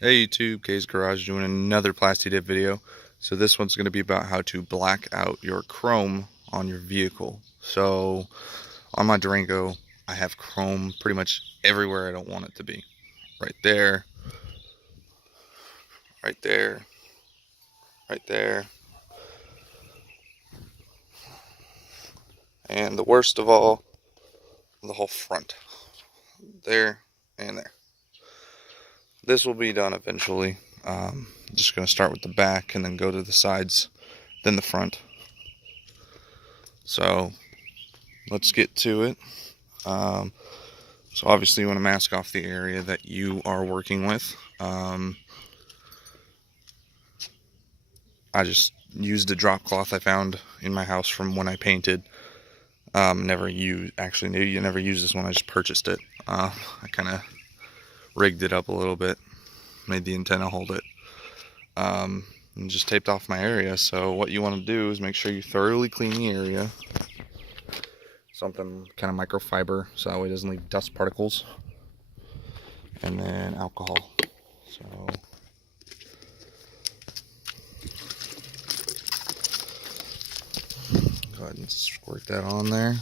Hey YouTube, K's Garage doing another Plasti dip video. So this one's going to be about how to black out your chrome on your vehicle. So on my Durango, I have chrome pretty much everywhere I don't want it to be. Right there, right there, right there. And the worst of all, the whole front. There and there. This will be done eventually. Just going to start with the back and then go to the sides, then the front. So let's get to it. So obviously you want to mask off the area that you are working with. I just used a drop cloth I found in my house from when I painted. Never used this one. I just purchased it. I kind of rigged it up a little bit, made the antenna hold it, and just taped off my area. So what you want to do is make sure you thoroughly clean the area. Something kind of microfiber, so that way it doesn't leave dust particles. And then alcohol. So go ahead and squirt that on there.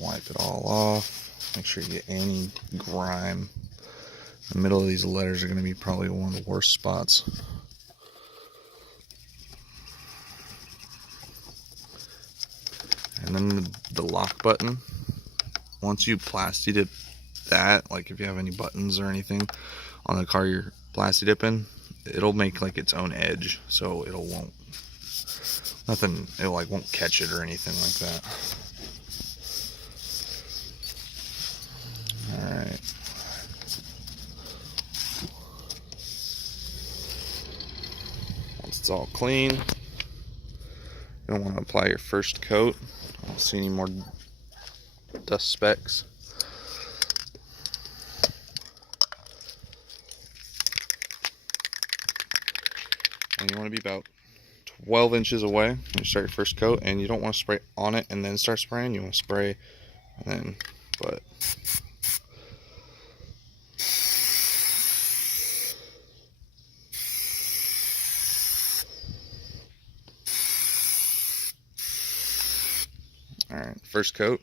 Wipe it all off. Make sure you get any grime. The middle of these letters are going to be probably one of the worst spots. And then the lock button. Once you Plasti dip that, like if you have any buttons or anything on the car you're Plasti dipping, it'll make like its own edge, so it won't catch it or anything like that. Alright. Once it's all clean, you don't want to apply your first coat. I don't see any more dust specks. And you want to be about 12 inches away when you start your first coat, and you don't want to spray on it and then start spraying. You want to spray and then, but alright, first coat.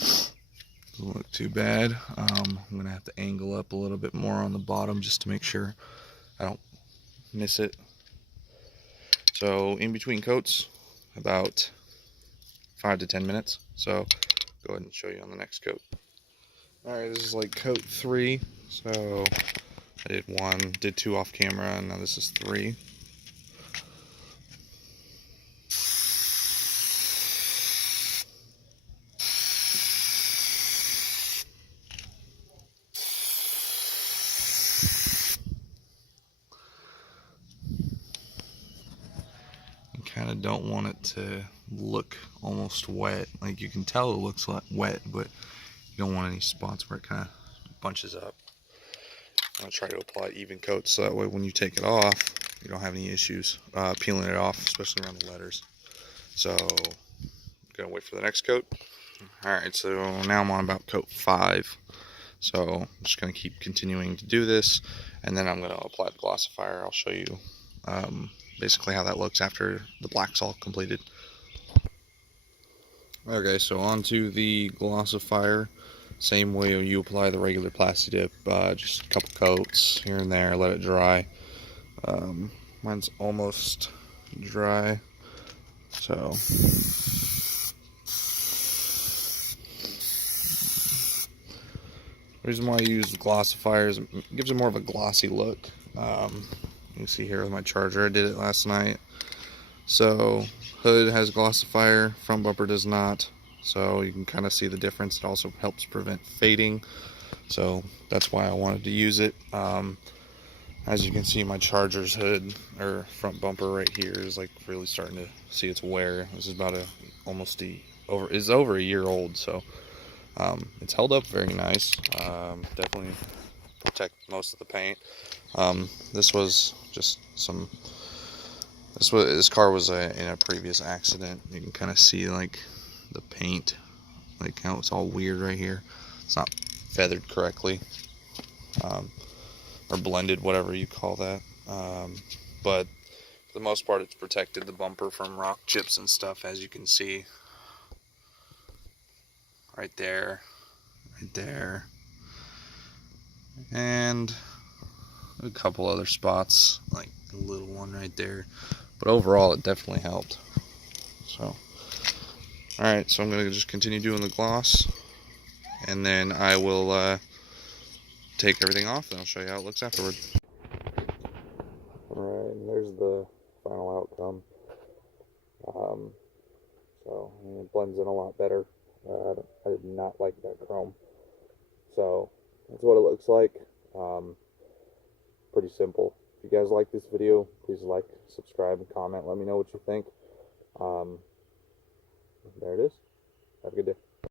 Doesn't look too bad. I'm going to have to angle up a little bit more on the bottom just to make sure I don't miss it. So in between coats, about 5 to 10 minutes. So go ahead and show you on the next coat. Alright, this is like coat 3. So I did 2 off camera, and now this is 3. Kind of don't want it to look almost wet. Like you can tell it looks like wet, but you don't want any spots where it kind of bunches up. I'm going to try to apply even coats so that way when you take it off, you don't have any issues peeling it off, especially around the letters. So I'm going to wait for the next coat. Alright, so now I'm on about coat 5. So I'm just going to keep continuing to do this, and then I'm going to apply the glossifier. I'll show you basically how that looks after the black's all completed. Okay, so onto the glossifier. Same way you apply the regular Plasti dip, just a couple coats here and there, let it dry. Mine's almost dry, so the reason why I use the glossifier is it gives it more of a glossy look. You can see here with my Charger, I did it last night. So hood has glossifier, front bumper does not. So you can kind of see the difference. It also helps prevent fading. So that's why I wanted to use it. As you can see, my Charger's hood or front bumper right here is like really starting to see its wear. This is about over a year old, so it's held up very nice. Definitely protect most of the paint. This was just some. This car was in a previous accident. You can kind of see like the paint, like how it's all weird right here. It's not feathered correctly. or blended, whatever you call that. But for the most part, it's protected the bumper from rock chips and stuff, as you can see. Right there, right there, and a couple other spots, like a little one right there. But overall, it definitely helped. So, alright, so I'm going to just continue doing the gloss, and then I will take everything off, and I'll show you how it looks afterward. Alright, and there's the final outcome. So, I mean, it blends in a lot better. I did not like that chrome. So, that's what it looks like. Pretty simple. If you guys like this video, please like, subscribe, and comment. Let me know what you think. There it is. Have a good day.